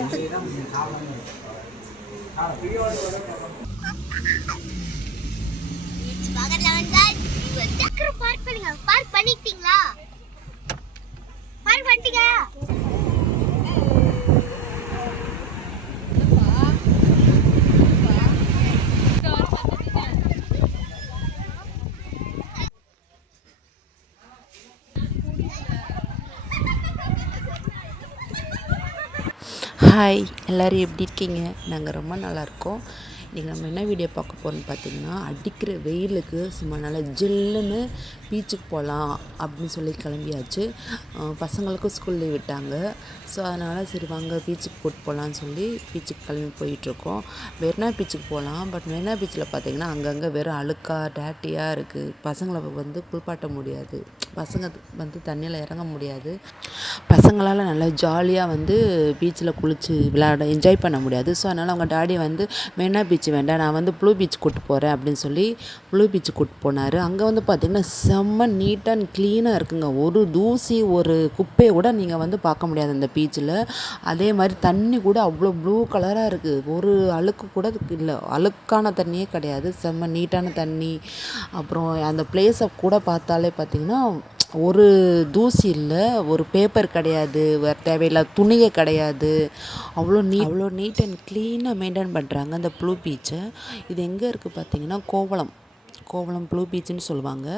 Park பண்ணிட்டீங்களா? Park பண்ணிட்டீங்க? Hi, எல்லோரும் எப்படி இருக்கீங்க? நாங்கள் ரொம்ப நல்லாயிருக்கோம். இன்றைக்கி நம்ம என்ன வீடியோ பார்க்க போகிறோம்னு பார்த்திங்கன்னா, அடிக்கிற வெயிலுக்கு சும்மா நல்லா ஜில்லுன்னு பீச்சுக்கு போகலாம் அப்படின்னு சொல்லி கிளம்பியாச்சு. பசங்களுக்கும் ஸ்கூல் லீவ் விட்டாங்க. ஸோ அதனால் சரி வாங்க பீச்சுக்கு கூப்பிட்டு போகலான்னு சொல்லி பீச்சுக்கு கிளம்பி போயிட்டுருக்கோம். மெரினா பீச்சுக்கு போகலாம். பட் மெரினா பீச்சில் பார்த்திங்கன்னா அங்கங்கே வெறும் அழுக்காக டேட்டியாக இருக்குது. பசங்களை வந்து குளிப்பாட்ட முடியாது, பசங்க வந்து தண்ணியில் இறங்க முடியாது. பசங்களால் நல்லா ஜாலியாக வந்து பீச்சில் குளித்து விளையாட என்ஜாய் பண்ண முடியாது. ஸோ அதனால் அவங்க டாடி வந்து மெரினா பீச் வேண்டாம், நான் வந்து ப்ளூ பீச் கூப்பிட்டு போகிறேன் அப்படின்னு சொல்லி ப்ளூ பீச் கூப்பிட்டு போனார். அங்கே வந்து பார்த்திங்கன்னா செம்ம நீட் அண்ட் க்ளீனாக இருக்குங்க. ஒரு தூசி ஒரு குப்பையை கூட நீங்கள் வந்து பார்க்க முடியாது அந்த பீச்சில். அதே மாதிரி தண்ணி கூட அவ்வளோ ப்ளூ கலராக இருக்குது. ஒரு அழுக்கு கூட இல்லை, அழுக்கான தண்ணியே கிடையாது. செம்ம நீட்டான தண்ணி. அப்புறம் அந்த பிளேஸை கூட பார்த்தாலே பார்த்திங்கன்னா ஒரு தூசி இல்லை, ஒரு பேப்பர் கிடையாது, வேறு தேவையில்லாத துணியை கிடையாது. அவ்வளோ நீட் அண்ட் க்ளீனாக மெயின்டைன் பண்ணுறாங்க அந்த ப்ளூ பீச்சை. இது எங்கே இருக்குது பார்த்திங்கன்னா கோவளம் ப்ளூ பீச்சுன்னு சொல்லுவாங்க.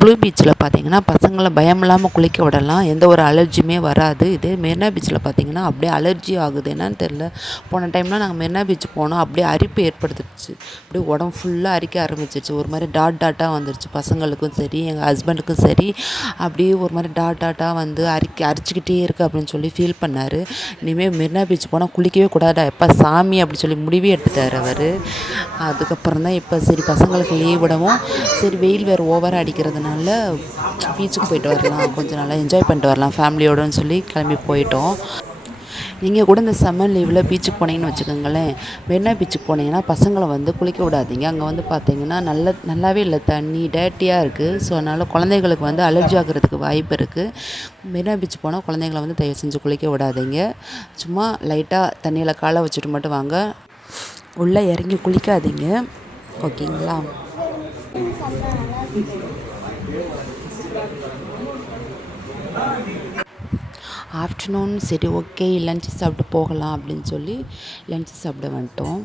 ப்ளூ பீச்சில் பார்த்திங்கன்னா பசங்களை பயம் இல்லாமல் குளிக்க விடலாம், எந்த ஒரு அலர்ஜியுமே வராது. இதே மெரினா பீச்சில் பார்த்திங்கன்னா அப்படியே அலர்ஜி ஆகுது, என்னன்னு தெரில. போன டைம்லாம் நாங்கள் மெரினா பீச் போனோம், அப்படியே அரிப்பு ஏற்படுத்திடுச்சு. அப்படியே உடம்பு ஃபுல்லாக அரிக்க ஆரம்பிச்சிருச்சு. ஒரு மாதிரி டாட்டாக வந்துருச்சு. பசங்களுக்கும் சரி எங்கள் ஹஸ்பண்டுக்கும் சரி அப்படியே ஒரு மாதிரி டாட்டாக வந்து அரிச்சிக்கிட்டே இருக்குது அப்படின்னு சொல்லி ஃபீல் பண்ணார். இனிமேல் மெரினா பீச் போனால் குளிக்கவே கூடாதா எப்போ சாமி அப்படி சொல்லி முடிவே எடுத்துட்டார் அவர். அதுக்கப்புறம் தான் இப்போ சரி பசங்களுக்கு லீவ் விடவும் சரி வெயில் வேறு ஓவராக அடிக்கிறதுனால பீச்சுக்கு போயிட்டு வரலாம், கொஞ்சம் நல்லா என்ஜாய் பண்ணிட்டு வரலாம் ஃபேமிலியோடன்னு சொல்லி கிளம்பி போயிட்டோம். நீங்கள் கூட இந்த சம்மர் லீவில் பீச்சுக்கு போனீங்கன்னு வச்சுக்கோங்களேன், மெரினா பீச்சுக்கு போனீங்கன்னா பசங்களை வந்து குளிக்க விடாதீங்க. அங்கே வந்து பார்த்தீங்கன்னா நல்லாவே இல்லை, தண்ணி டேட்டியாக இருக்குது. ஸோ அதனால் குழந்தைங்களுக்கு வந்து அலர்ஜி ஆகிறதுக்கு வாய்ப்பு இருக்குது. மெரினா பீச் போனால் குழந்தைங்களை வந்து தயவு செஞ்சு குளிக்க விடாதீங்க. சும்மா லைட்டாக தண்ணியில் காலை வச்சுட்டு மட்டும் வாங்க, உள்ளே இறங்கி குளிக்காதீங்க, ஓகேங்களா? ஆஃப்டர்நூன் சரி ஓகே லஞ்சு சாப்பிட்டு போகலாம் அப்படின்னு சொல்லி லஞ்சு சாப்பிட வந்துட்டோம்.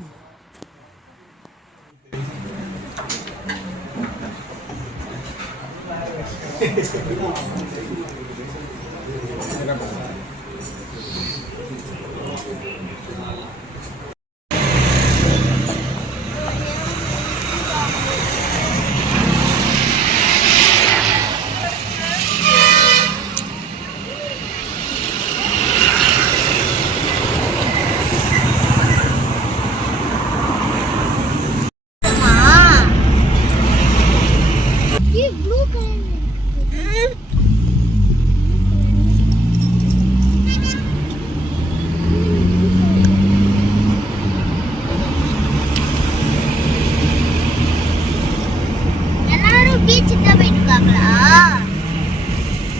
பீச்சுக்கு தான் போயிருக்காங்களா?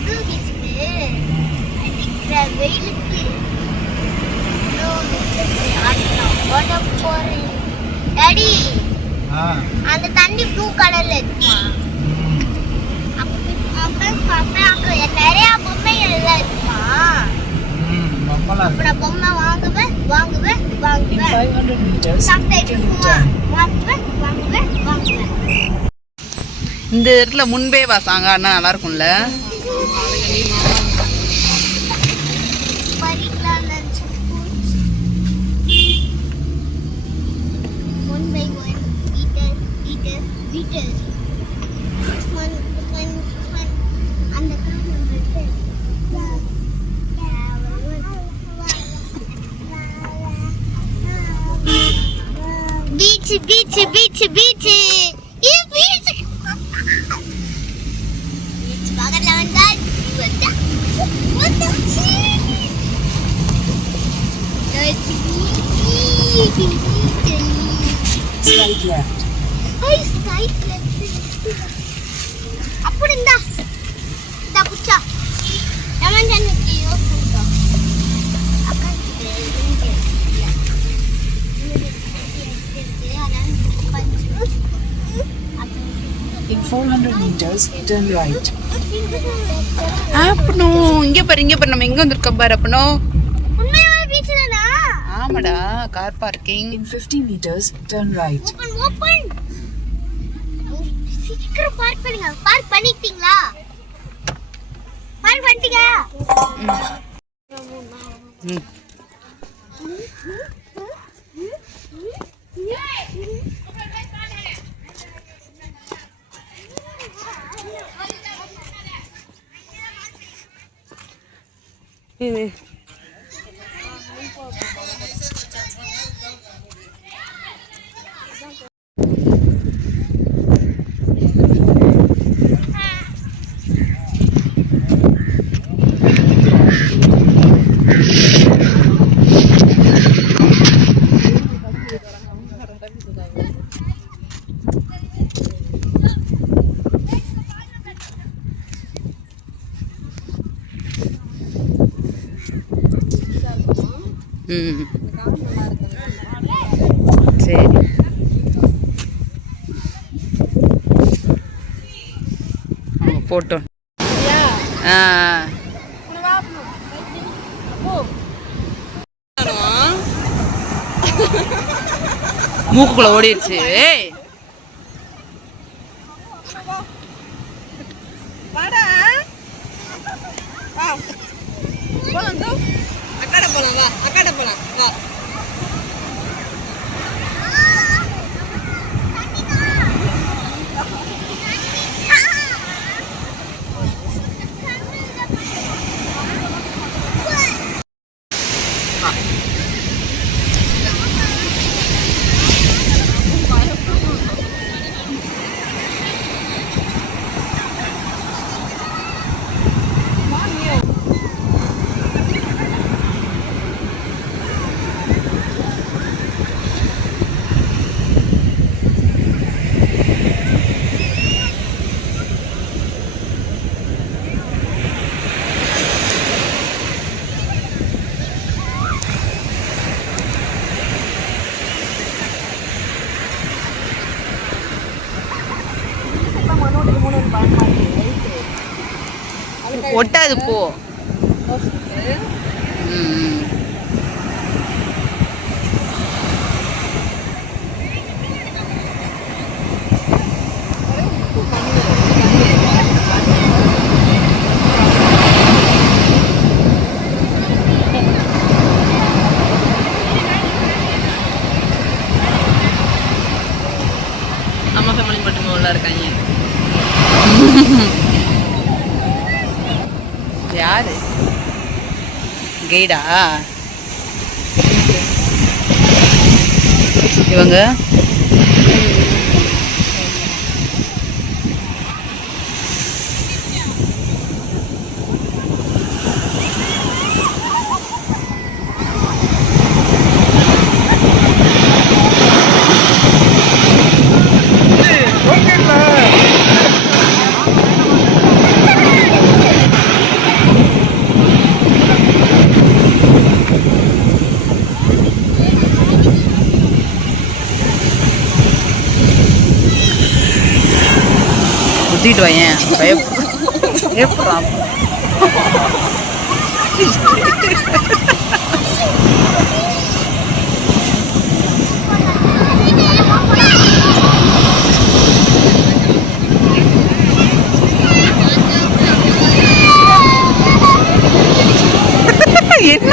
ப்ளூ பீச்சுக்கு அடிக்கிற வெயிலுக்கு டாடி அந்த தண்ணி ப்ளூ கலர்ல இருக்குமா? நிறைய பொம்மைகள் எல்லாம் இருக்குமா? அப்புறம் பொம்மை வாங்குவேன் இந்த இடத்துல முன்பே வாசாங்க அண்ணா நல்லா இருக்கும்ல. பீச் பக்கத்துல வந்தா அப்படி இருந்தா புச்சா meters, turn right. அப்பனோ இங்க பாரு நம்ம எங்க வந்திருக்கோம் பாரு அப்பனோ. உண்மையாவே பீச் தானா? ஆமாடா car parking. In 50 meters, turn right. Open சீக்கிரம் பார்க் பண்ணுங்க. பார்க் பண்ணிட்டீங்களா? பார்க் பண்ணிட்டீங்க? ம். ம் சரி போட்டோம். மூக்குக்குள்ள ஓடிடுச்சு. அக்காட போலாம் வா. ஒட்டாது போ. அம்மா ஃபேமிலி மட்டும் உள்ள இருக்காங்க. யாரு கைடா இவங்க? சுத்திட்டு வாயேன். பயப்படுறான். என்ன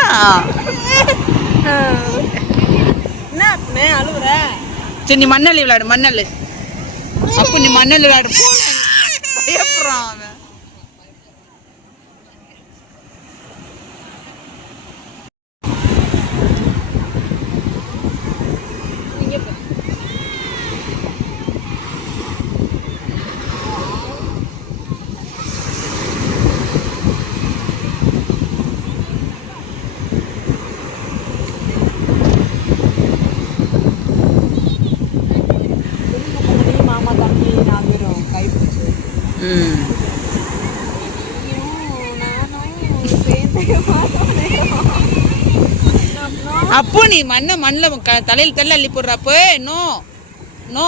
அழுகுற? சரி நீ மண்ணல் விளையாடு. மண்ணல் அப்ப நீ மண்ணல் விளையாடு. பயப்படுறான் அவன். மாமா தம்பி 4 பேரும் கை பிடிச்சு அப்போ நீ மண்ணில் தலையில் தள்ள அள்ளி போடுறப்போ நோ நோ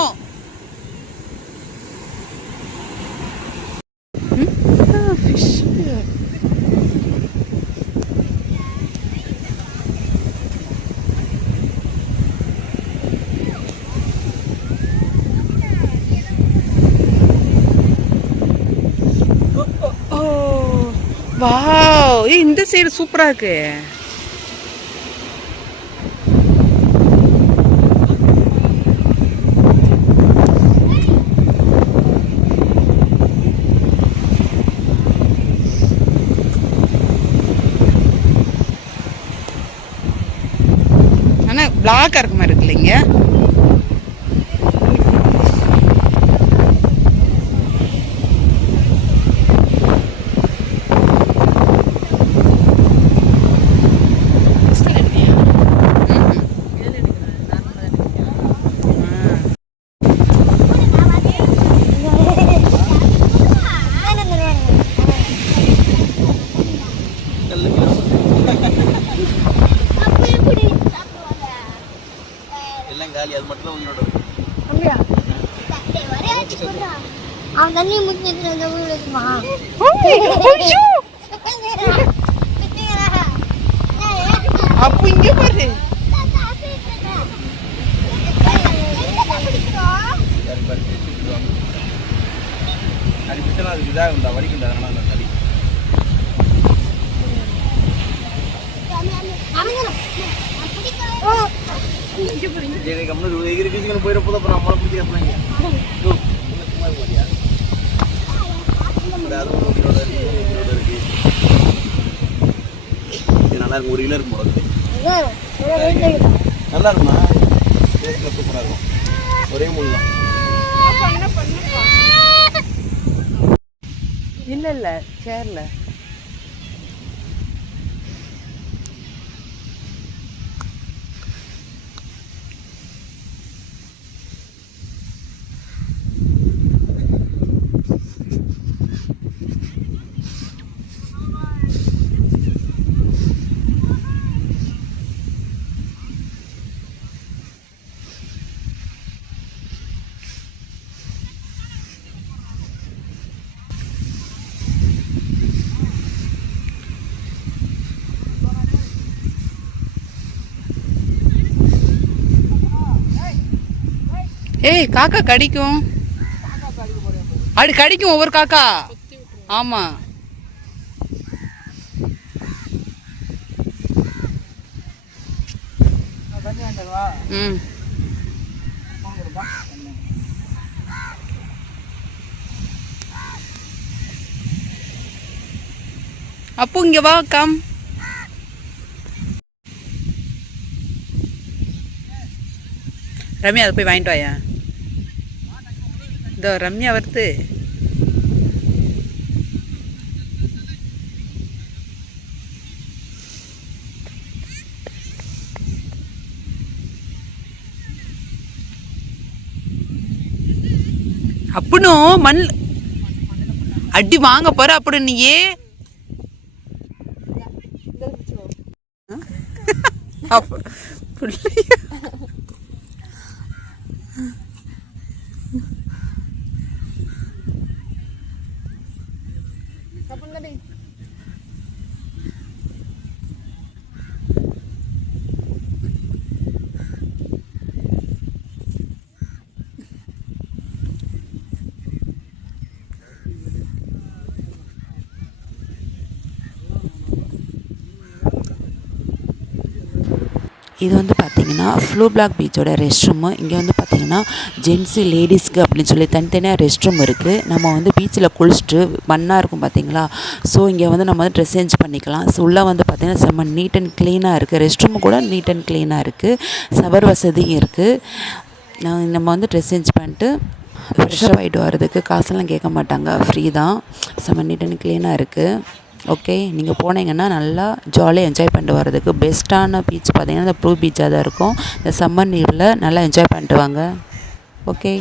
வாவ், ஏய் இந்த சைடு சூப்பரா இருக்கு. ஆனா பிளாக்கா இருக்க மாதிரி இருக்கு இல்லைங்க? அவன் தண்ணி முக்கிட்டு அந்த வீடுமா அப்போ இங்க பாரு. நல்லா இருக்கும். 1 கிலோ இருக்கும் போல. நல்லா இருக்குமா? டேஸ்ட்ல சூப்பரா இருக்கும். ஒரே முள் தான். இல்ல சேர்ல. ஏய் காக்கா கடிக்கும். அப்படி கடிக்கும் ஒவ்வொரு காக்கா. ஆமா. ம். அப்போ இங்க வா கம். ரம்யா அதை போய் வாங்கிட்டு வாயா. இதோ ரம்யா வருது. அப்படின்னும் மண் அடி வாங்க போற அப்படி நீயே. இது வந்து பார்த்திங்கன்னா ஃப்ளூ பிளாக் பீச்சோட ரெஸ்ட் ரூமு. இங்கே வந்து பார்த்திங்கன்னா ஜென்ஸு லேடிஸ்க்கு அப்படின்னு சொல்லி தனித்தனியாக ரெஸ்ட் ரூம் இருக்குது. நம்ம வந்து பீச்சில் குளிச்சுட்டு மண்ணாக இருக்கும் பார்த்திங்களா. ஸோ இங்கே வந்து நம்ம வந்து ட்ரெஸ் சேஞ்ச் பண்ணிக்கலாம். ஸோ உள்ளே வந்து பார்த்திங்கன்னா செம்ம நீட் அண்ட் க்ளீனாக இருக்குது. ரெஸ்ட் ரூமு கூட நீட் அண்ட் க்ளீனாக இருக்குது. ஷவர் வசதியும் இருக்குது. நம்ம வந்து ட்ரெஸ் சேஞ்ச் பண்ணிட்டு ஃப்ரெஷ்ஷப் ஆகிட்டு வர்றதுக்கு காசெல்லாம் கேட்க மாட்டாங்க, ஃப்ரீ தான். செம்ம நீட் அண்ட் க்ளீனாக இருக்குது. ஓகே, நீங்கள் போனீங்கன்னா நல்லா ஜாலியாக என்ஜாய் பண்ணிட்டு வர்றதுக்கு பெஸ்ட்டான பீச் பார்த்தீங்கன்னா இந்த ப்ளூ பீச்சாக தான் இருக்கும். இந்த சம்மர் லீவில் நல்லா என்ஜாய் பண்ணிட்டு வாங்க. ஓகே.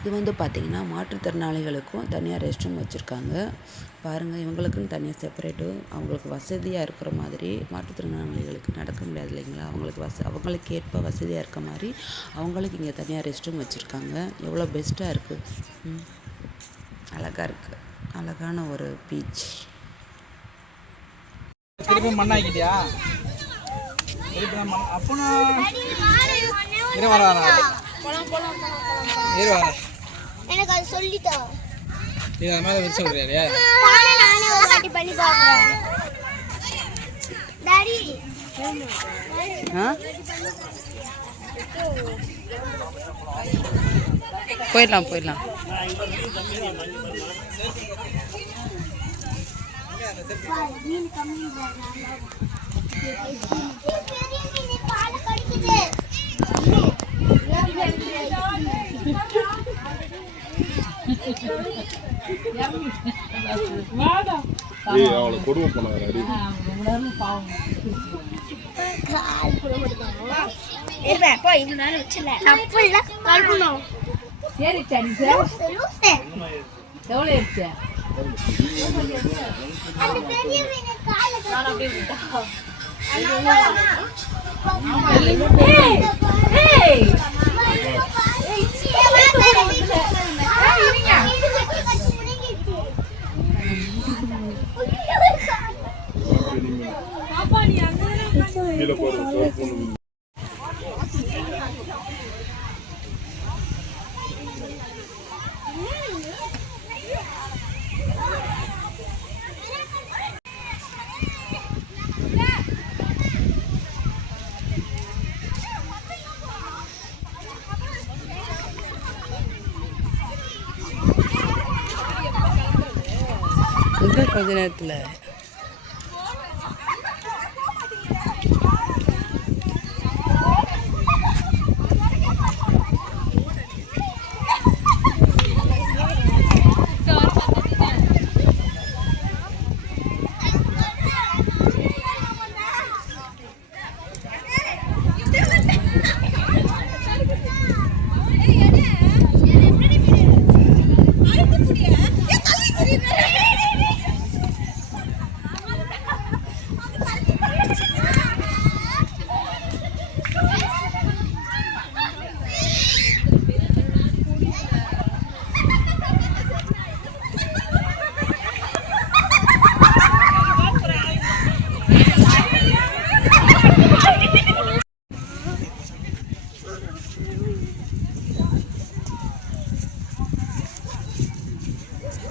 இது வந்து பார்த்திங்கன்னா மாற்றுத்திறனாளிகளுக்கும் தனியாக ரெஸ்ட் ரூம் வச்சுருக்காங்க. பாருங்கள், இவங்களுக்குன்னு தனியாக செப்பரேட்டு, அவங்களுக்கு வசதியாக இருக்கிற மாதிரி. மாற்றுத்திறனாளிகளுக்கு நடக்க முடியாது இல்லைங்களா, அவங்களுக்கு ஏற்ப வசதியாக இருக்க மாதிரி அவங்களுக்கு இங்கே தனியாக ரெஸ்ட் ரூம் வச்சுருக்காங்க. எவ்வளோ பெஸ்ட்டாக இருக்குது, அழகாக இருக்குது. அழகான ஒரு பீச். திருப்பி மண்ணாக்கிட்டியா? அப்போ எனக்கு அது சொல்லிட்டா இது அது மாதிரி வச்சு சொல்றியா? நானே ஒரு வாட்டி பண்ணி பார்க்குறேன். டாடி போயிடலாம். அவளை கொடுமை பண்ணாரு. கொஞ்ச நேரத்தில்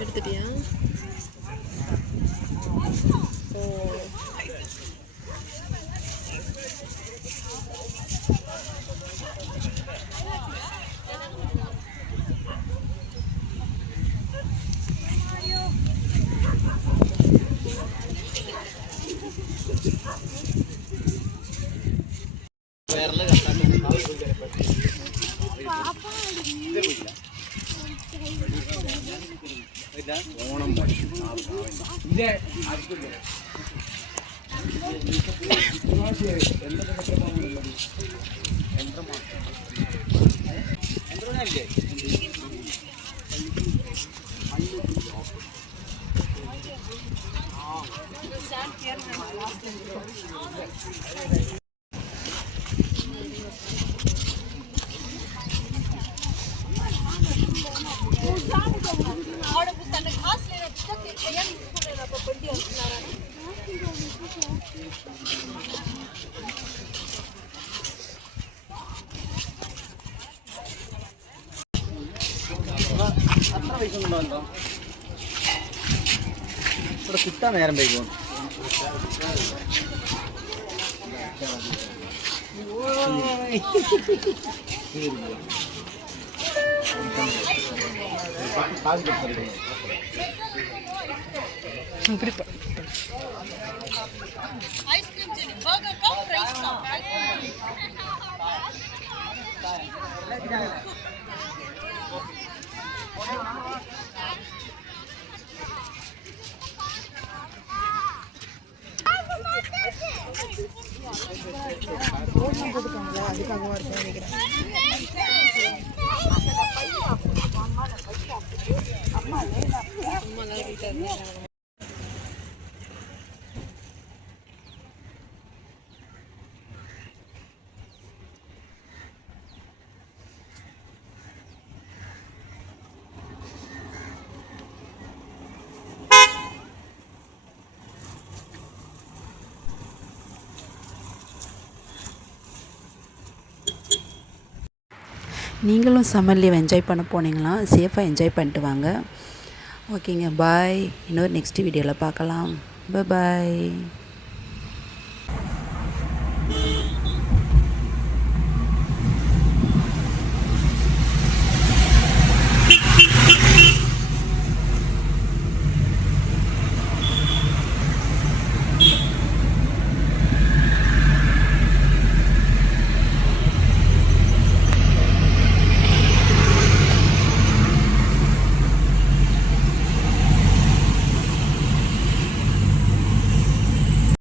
எடுத்துட்டியா? കിട്ടാ നേരം വൈകും. அதுக்காக இருக்கும் நினைக்கிறேன். நீங்களும் சம்மர் லீவ் என்ஜாய் பண்ண போனீங்களா? சேஃபாக என்ஜாய் பண்ணிட்டு வாங்க. ஓகேங்க, பாய். இன்னொரு நெக்ஸ்ட் வீடியோவில் பார்க்கலாம். பாய்.